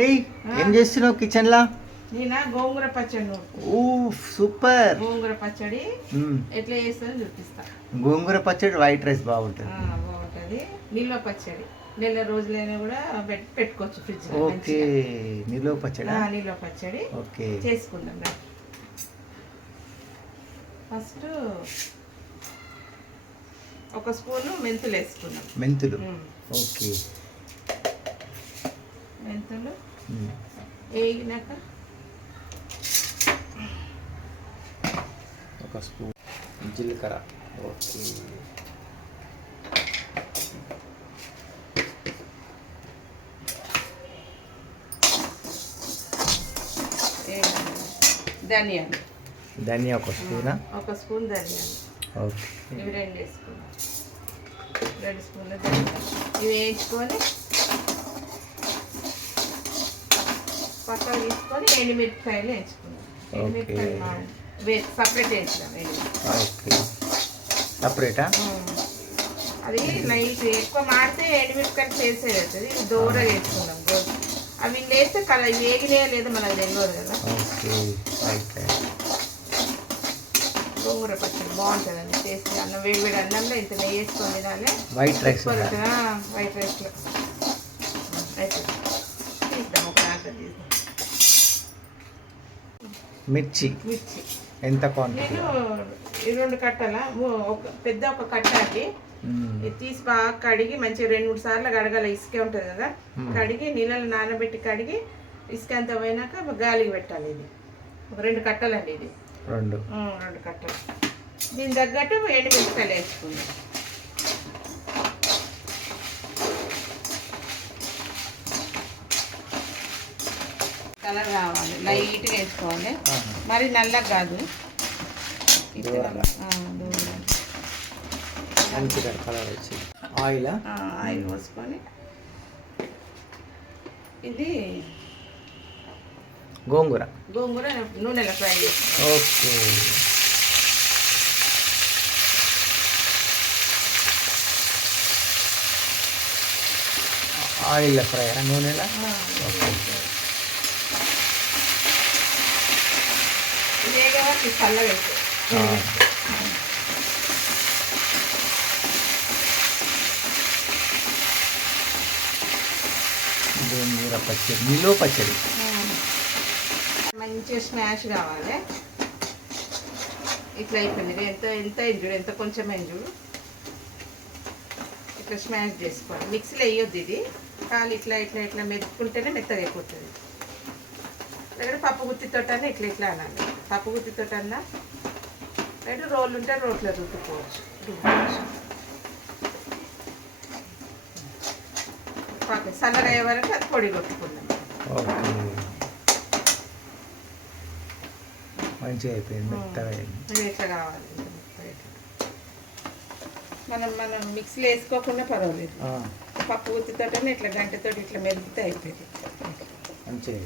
రే ఏం చేస్తున్నావు కిచెన్ లా నేనా గోంగూర పచ్చడి. ఓ సూపర్. గోంగూర పచ్చడి. ఎట్లా చేస్తుందో చూపిస్తా. గోంగూర పచ్చడి వైట్ రైస్ బాగుంటుంది. బాగుంటది. నిల్వ పచ్చడి. నెల రోజులైనా కూడా పెట్- పెట్టుకోవచ్చు ఫ్రిడ్జ్ ఓకే. నిలువ పచ్చడా? నిల్వ పచ్చడి. ఓకే. చేసుకుందాం. ఫస్ట్ ఒక స్పూను మెంతులు. వేసుకుందాం మెంతులు. ఓకే. మెంతులు. వేగినాక ఒక స్పూన్ జీలకర్ర. ఓకే. ధనియాలు ధనియా? ఒక స్పూనా. ఒక స్పూన్ ధనియాలు ఓకే. ఇవి రెండు వేసుకుందాం రెండు స్పూన్ల ధనియాలు ఇవి వేయించుకొని పక్కన తీసుకొని ఎండుమిరపకాయలు వేయించుకుందాం ఎండుమిరపకాయలు సపరేట్ ఎండుమిరపకాయలు. ఓకే. సపరేటా? అది నైట్ ఎక్కువ మాడితే ఎండుమిరపకాయలు చేసేది అవుతుంది ఇది దూరగా వేసుకుందాం గోధుమ అవి లేస్తే కల వేగినాయో లేదో మనకు తెలియదు కదా. ఓకే. గోంగూర పచ్చడి బాగుంటుందండి టేస్ట్ అన్నం వేడి వేడి అన్నంలో ఇంత నెయ్యి వేసుకొని తినాలి. వైట్ రైస్ వైట్ రైస్లో అయిపోయింది తీద్దాం ఒక దాంట్లో తీద్దాం. మిర్చి. మిర్చి. ఎంత క్వాంటిటీ నేను రెండు కట్టల. ఒక పెద్ద ఒక కట్ట అండి ఇది తీసి బాగా కడిగి మంచిగా రెండు మూడు సార్లు కడగాలి. ఇసుకే ఉంటుంది కదా. కడిగి నీళ్ళలో నానబెట్టి కడిగి ఇసుక అంత పోయినాక గాలికి పెట్టాలి ఇది. ఒక రెండు కట్టలండి ఇది. రెండు. రెండు కట్టలు. దీని తగ్గట్టు ఎండు మిరపకాయలు వేసుకుందాం. కలర్ కావాలి. లైట్గా వేసుకోవాలి. మరి నల్లగా కాదు. మంచిగా కలర్ వచ్చి. ఆయిలా ఆయిల్ పోసుకొని. ఇది గోంగూర. గోంగూర నూనెలో ఫ్రై ఓకే. ఆయిల్ ఫ్రై నూనెలా? ఇదేగా గోంగూర పచ్చడి నిలువ పచ్చడి. మంచిగా స్మాష్ కావాలి. ఇట్లా అయిపోయింది. ఎంత ఎంత చూడు ఎంత కొంచెం చూడు. ఇట్లా స్మాష్ చేసుకోవాలి. మిక్సీలో వేయొద్దు ఇది. కాలు ఇట్లా ఇట్లా ఇట్లా మెతుకుంటేనే మెత్తగా అయిపోతుంది. దగ్గర పప్పు గుత్తితోటన్నా ఇట్లా ఇట్లా అనాలి. పప్పు గుత్తితోటన్నా లేదా రోళ్ళు ఉంటే రోట్లో రుద్దుకోవచ్చు. రుద్దుకోవచ్చు. ఓకే వరకు అది పొడి కొట్టుకుందాం. ఓకే. మంచిగా అయిపోయింది మెత్తగా ఇట్లా కావాలి. మనం మనం మిక్సీలో వేసుకోకుండా పర్వాలేదు. పప్పు గుత్తితోటనే ఇట్లా గంటతో ఇట్లా మెదిపితే అయిపోయింది. మంచిగా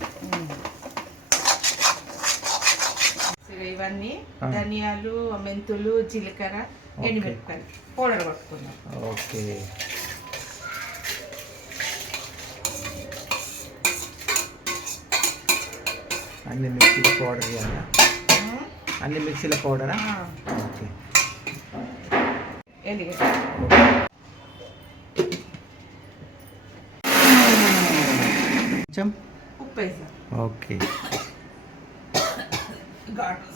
ఇవన్నీ. ధనియాలు మెంతులు జీలకర్ర ఎండుమిరపకాయలు. పౌడర్ పట్టుకుందాం. ఓకే. అన్ని మిక్సీల పౌడర్ చేయాలా? అన్ని మిక్సీల పౌడరా? ఓకే. కొంచెం? ఉప్పు వేసాం ఓకే. ఘాటు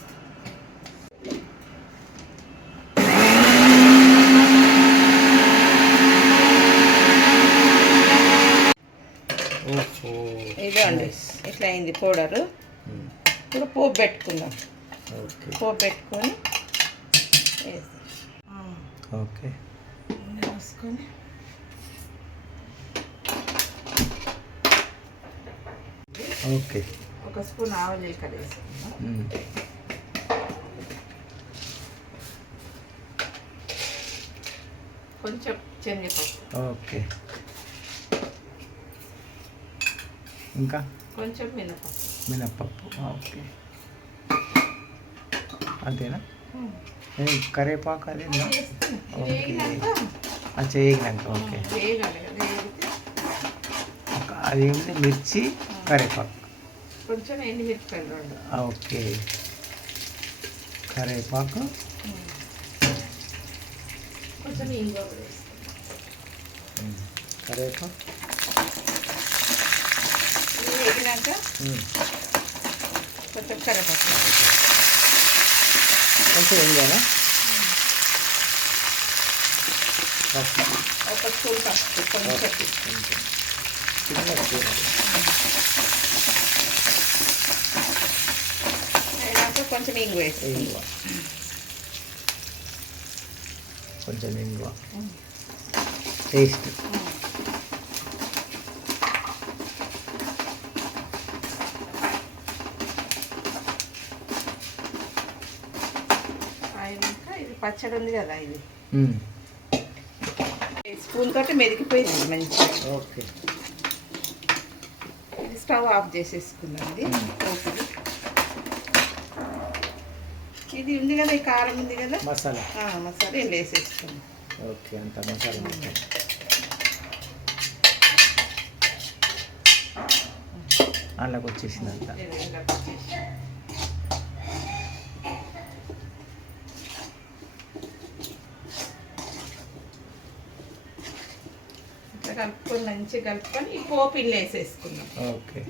ఇదే అండి ఇట్లా అయింది పౌడరు. ఇప్పుడు పోపు పెట్టుకుందాం. పోపు పెట్టుకొని ఓకే. ఓకే. ఒక స్పూన్ ఆవులు ఉమ్, కొంచెం శనగపప్పు ఓకే. ఇంకా? కొంచెం మినపప్పు. మినప్పప్పు ఓకే. అంతేనా? కరేపాకు అది ఓకే. చేయగినాక ఓకే. అది మిర్చి కరేపాకు. కొంచెం ఎండుమిరపకాయలు రెండు. ఓకే. కరేపాకు? కొంచెం ఇంగువ కూడా వేస్తాం. ఉమ్. కరేపాకు ఇవి వేగినాక ఉమ్. కొంచెం కరివేపాకు కొంచెం ఏంటేనా ఒక స్పూన్ పసుపు కొంచెం చిన్న స్పూన్ అది. అయినాక కొంచెం ఇంగు ఇంగువ. కొంచెం ఇంగువ. టేస్ట్ పచ్చడి ఉంది కదా ఇది. స్పూన్ తోటి మెదిగిపోయింది మంచిగా. ఓకే. ఇది స్టవ్ ఆఫ్ చేసేసుకున్నాం ఇది. మ్మ్. ఇది ఉంది కదా ఈ కారం ఉంది కదా? మసాలా. మసాలా. ఇందులో వేసేసుకున్నాం ఓకే అంత మసాలా. అందులోకి వచ్చేసింది అంత. కలుపుకొని మంచిగా కలుపుకొని ఈ పోపు ఇల్లు వేసేసుకున్నాం ఓకే.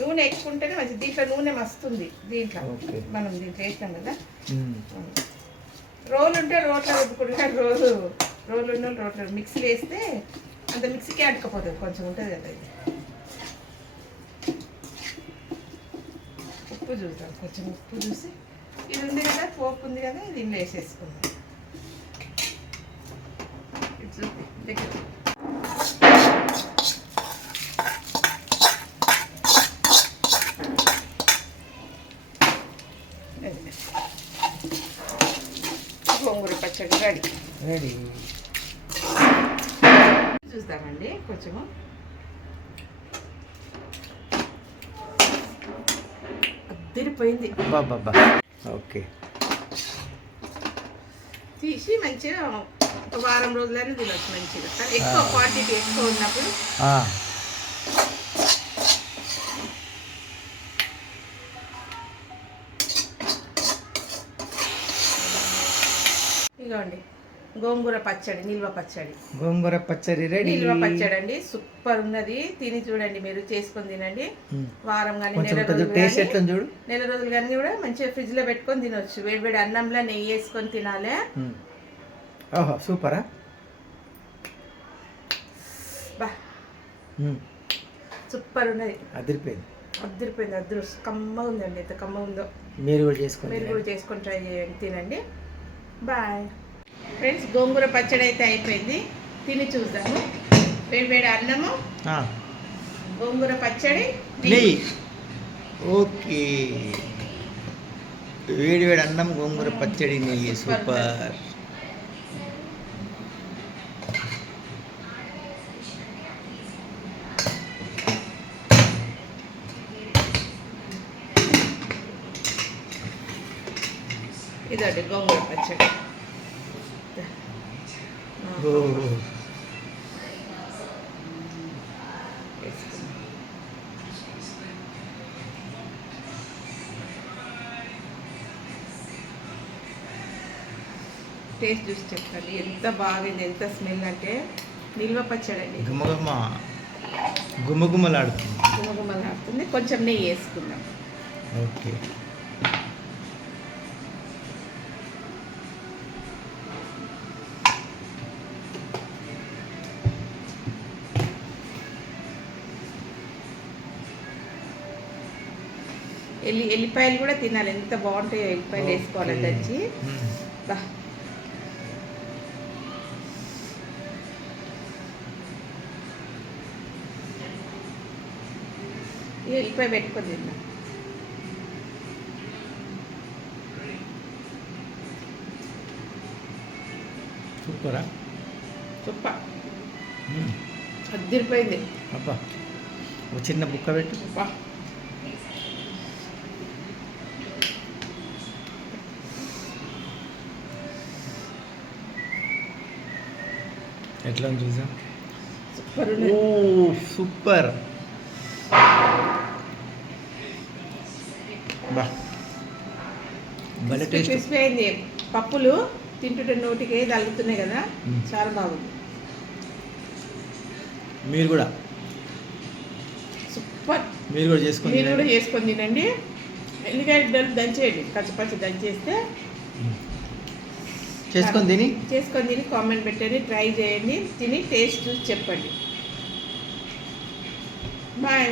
నూనె ఎక్కువ ఉంటేనే మంచిది. దీంట్లో నూనె మస్తుంది. దీంట్లో. మనం దీంట్లో వేసాం కదా. రోలు ఉంటే రోట్లో రుబ్బుకుంటే. రోలు రోలు ఉన్న రోట్లో మిక్సీలో వేస్తే అంత మిక్సీకే అడకపోతుంది కొంచెం ఉంటుంది కదా ఇది. ఉప్పు చూద్దాం. కొంచెం ఉప్పు చూసి. ఇది ఉంది కదా పోపు ఉంది కదా ఇది ఇందులో వేసేసుకుందాం ఇది చూపి దగ్గర అది. గోంగూర పచ్చడి రెడీ రెడీ చూద్దామండి కొంచెము అద్దరిపోయింది. బాబా ఓకే. తీసి మంచిగా ఒక వారం రోజులైనా తినొచ్చు మంచిగా. ఎక్కువ క్వాంటిటీ ఎక్కువ ఉన్నప్పుడు ఇదిగోండి గోంగూర పచ్చడి నిల్వ పచ్చడి. గోంగూర పచ్చడి రెడీ. నిల్వ పచ్చడి అండి సూపర్ ఉన్నది. తిని చూడండి మీరు చేసుకొని తినండి. వారం కానీ నెల రోజులు చూడు. నెల రోజులు కానీ కూడా మంచిగా ఫ్రిడ్జ్లో పెట్టుకొని తినొచ్చు. వేడి వేడి అన్నంలో నెయ్యి వేసుకొని తినాలి. ఓహో సూపరా? బా. సూపర్ ఉన్నది. అదిరిపోయింది. అద్దరిపోయింది అద్దరు కమ్మ ఉందండి ఎంత కమ్మ ఉందో. మీరు కూడా చేసుకోండి మీరు కూడా చేసుకొని ట్రై చేయండి తినండి. బాయ్. ఫ్రెండ్స్ గోంగూర పచ్చడి అయితే అయిపోయింది. తిని చూద్దాము. వేడి వేడి అన్నము గోంగూర పచ్చడి నెయ్యి. ఓకే. వేడి వేడి అన్నం గోంగూర పచ్చడి నెయ్యి. సూపర్. ఇదండి గోంగూర పచ్చడి. టేస్ట్ చూసి చెప్పండి. ఎంత బాగుంది ఎంత స్మెల్ అంటే నిల్వ పచ్చడి అండి. గుమగుమ గుమగుమలాడుతుంది గుమగుమలాడుతుంది కొంచెం నెయ్యి వేసుకుందాం. ఓకే. ఎల్లి ఎల్లిపాయలు కూడా తినాలి. ఎంత బాగుంటాయో ఎల్లిపాయలు వేసుకోవాలి. బా ఈ ఎల్లిపాయ పెట్టుకొని తిందాం. సూపరా? మ్మ్. అద్దరిపోయింది. అబ్బా. ఒక చిన్న బుక్క పెట్టు. బా ఎట్లా ఉంది చూసా ఓ సూపర్. బా. భలే టేస్ట్. క్రిస్పీ అయింది. పప్పులు తింటుంటే నోటికి తగులుతున్నాయి కదా మ్మ్. చాలా బాగుంది. మీరు కూడా? సూపర్. మీరు కూడా చేసుకొని మీరు కూడా. చేసుకొని తినండి. ఎల్లిగడ్డలు దంచేయండి. పచ్చి దంచేస్తే చేసుకొని తిని? చేసుకొని తిని కామెంట్ పెట్టండి ట్రై చేయండి తిని టేస్ట్ చూసి చెప్పండి. బాయ్.